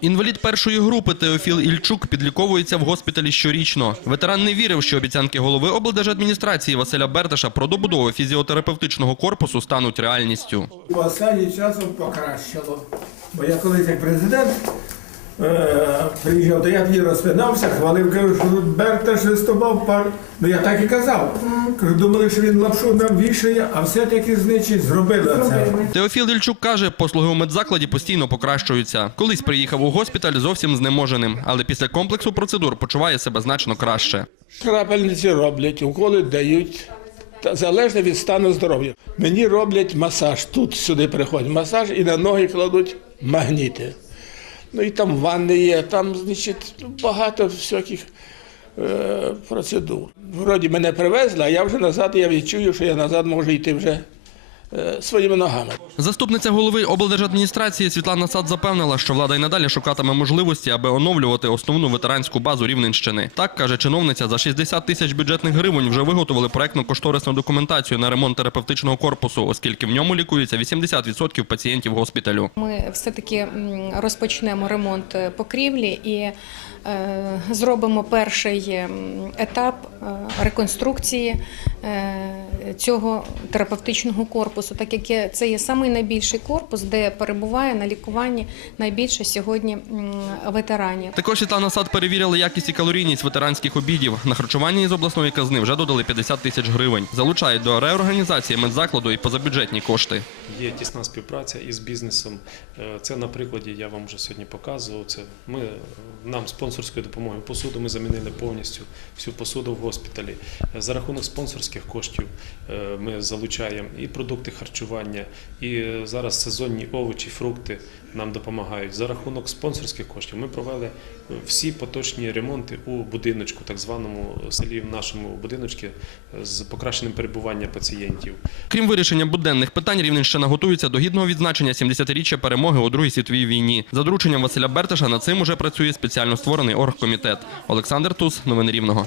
Інвалід першої групи Теофіл Ільчук підліковується в госпіталі щорічно. Ветеран не вірив, що обіцянки голови облдержадміністрації Василя Берташа про добудову фізіотерапевтичного корпусу стануть реальністю. Останнім часом покращило. Бо я колись як президент приїжджав, то я тоді розпинався, хвалив, кажу, що Берташ виступав пар. Ну я так і казав. Кажу, думали, що він лапшу нам вішає, а все-таки значить зробили це. Теофіл Ільчук каже, послуги у медзакладі постійно покращуються. Колись приїхав у госпіталь зовсім знеможеним, але після комплексу процедур почуває себе значно краще. Шрапельниці роблять, уколи дають. Та залежно від стану здоров'я. Мені роблять масаж. Тут сюди приходять масаж і на ноги кладуть магніти. Ну і там ванни є, там, значить, багато всяких е, процедур. Вроді мене привезли, а я вже назад, я відчую, що я назад можу йти вже своїми ногами. Заступниця голови облдержадміністрації Світлана Сад запевнила, що влада й надалі шукатиме можливості, аби оновлювати основну ветеранську базу Рівненщини. Так каже чиновниця, за 60 тисяч бюджетних гривень вже виготовили проектно-кошторисну документацію на ремонт терапевтичного корпусу, оскільки в ньому лікується 80% пацієнтів госпіталю. Ми все-таки розпочнемо ремонт е, покрівлі і е, зробимо перший етап е, реконструкції е, цього терапевтичного корпусу, так як це є самий найбільший корпус, де перебуває на лікуванні найбільше сьогодні ветеранів. Також Світлана Сад перевірила якість і калорійність ветеранських обідів. На харчування із обласної казни вже додали 50 тисяч гривень. Залучають до реорганізації медзакладу і позабюджетні кошти. Є тісна співпраця із бізнесом. Е, Це на прикладі я вам вже сьогодні показував. Це ми е, нам спонсорською допомогою посуду ми замінили повністю всю посуду в госпіталі. Е, За рахунок спонсорських коштів ми залучаємо і продукти харчування, і е, зараз сезонні овочі, фрукти нам допомагають. За рахунок спонсорських коштів ми провели е, всі поточні ремонти у будиночку, так званому селі в нашому будиночку е, з покращенням перебування пацієнтів. Крім вирішення буденних питань, Рівненщина готується до гідного відзначення 70-річчя перемоги у Другій світовій війні. За дорученням Василя Берташа над цим уже працює спеціально створений оргкомітет. Олександр Тус, новини Рівного.